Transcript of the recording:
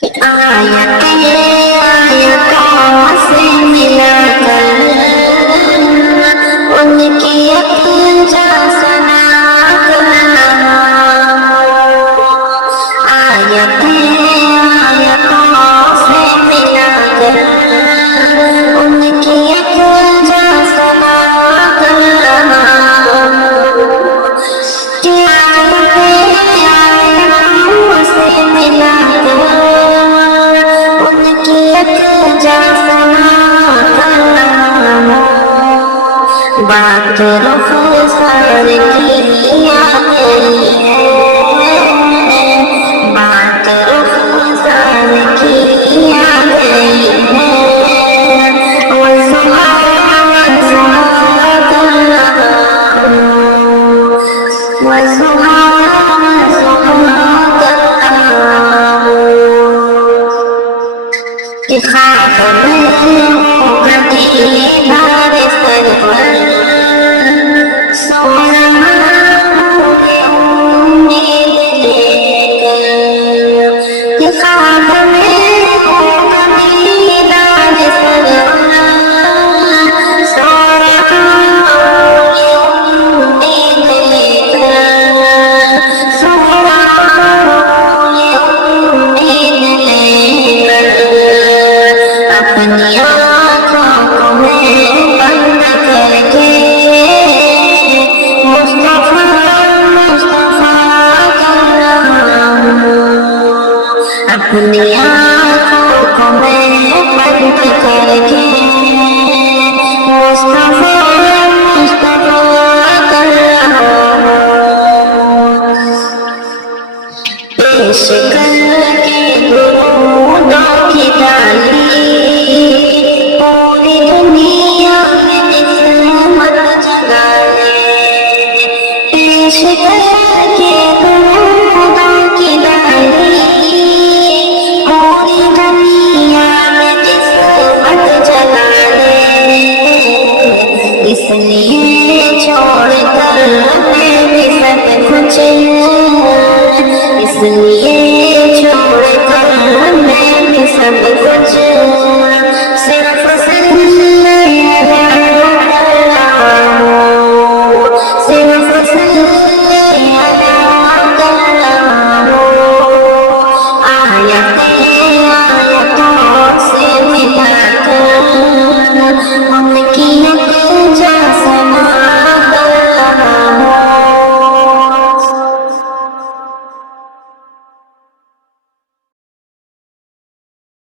आयतों से मिला कर उनकी अक्जा सना करना। आयतों से मिला कर उनकी अक्जा सना करना। आयतों से मिला कर उनकी अक्जा सना करना। बात रुख सर की आ गई है, बात रुख सर की आ गई है। वो सुहाना कर रहा हूँ, वो सुहाना कर रहा हूँ कि ख्वाब में कभी नारे सर पर सोना उम्मीद लेकर। कि ख्वाब में कभी नारे सर पर सोना उम्मीद लेकर। सोना उम्मीद लेकर अपनी आँखों को मैं बंद करके मुस्तफा मुस्तफा कर रहा हूँ। अपनी आँखों को मैं बंद करके मुस्तफा